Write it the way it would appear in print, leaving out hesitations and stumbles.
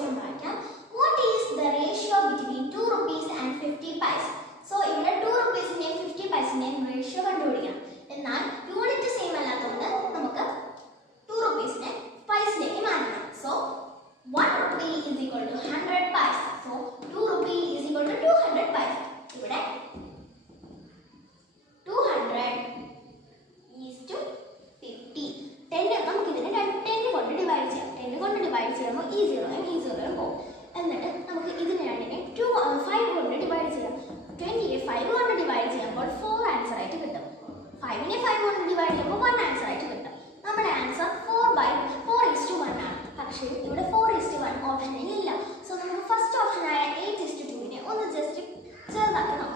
Question വായിക്കാം. What is the ratio between 2 rupees and 50 പൈസ? So ഇവിടെ 2 rupeesന്റെയും 50 പൈസന്റെയും റേഷ്യോ കണ്ടുപിടിക്കണം. എന്നാൽ യൂണിറ്റ് സെയിം അല്ലാത്തതുകൊണ്ട് നമുക്ക് 2 rupeesനെ പൈസയിലേക്ക് മാറ്റണം. So 1 rupee is equal to 100 പൈസ. So 2 rupee is equal to 200 പൈസ. ഇവിടെ 200 is to 50. 10 നമുക്ക് ഇതിനെ 10 കൊണ്ട് ഡിവൈഡ് ചെയ്യാം. 10 കൊണ്ട് ഡിവൈഡ് ചെയ്യുമ്പോൾ ഈ 0 പോകും. എന്നിട്ട് നമുക്ക് ഇതിനെ രണ്ടിനെ 5 കൊണ്ട് ഡിവൈഡ് ചെയ്യാം. 20യെ 5 കൊണ്ട് ഡിവൈഡ് ചെയ്യുമ്പോൾ 4 ആൻസർ ആയിട്ട് കിട്ടും. 5നെ 5 കൊണ്ട് ഡിവൈഡ് ചെയ്യുമ്പോൾ 1 ആൻസർ ആയിട്ട് കിട്ടും. നമ്മുടെ ആൻസർ 4/4:1 ആണ്. പക്ഷേ ഇവിടെ 4:1 ഓപ്ഷനിൽ ഇല്ല. സോ നമുക്ക് ഫസ്റ്റ് ഓപ്ഷനായ 8:2നെ ഒന്ന് ജസ്റ്റ് ചെറുതാക്കണം.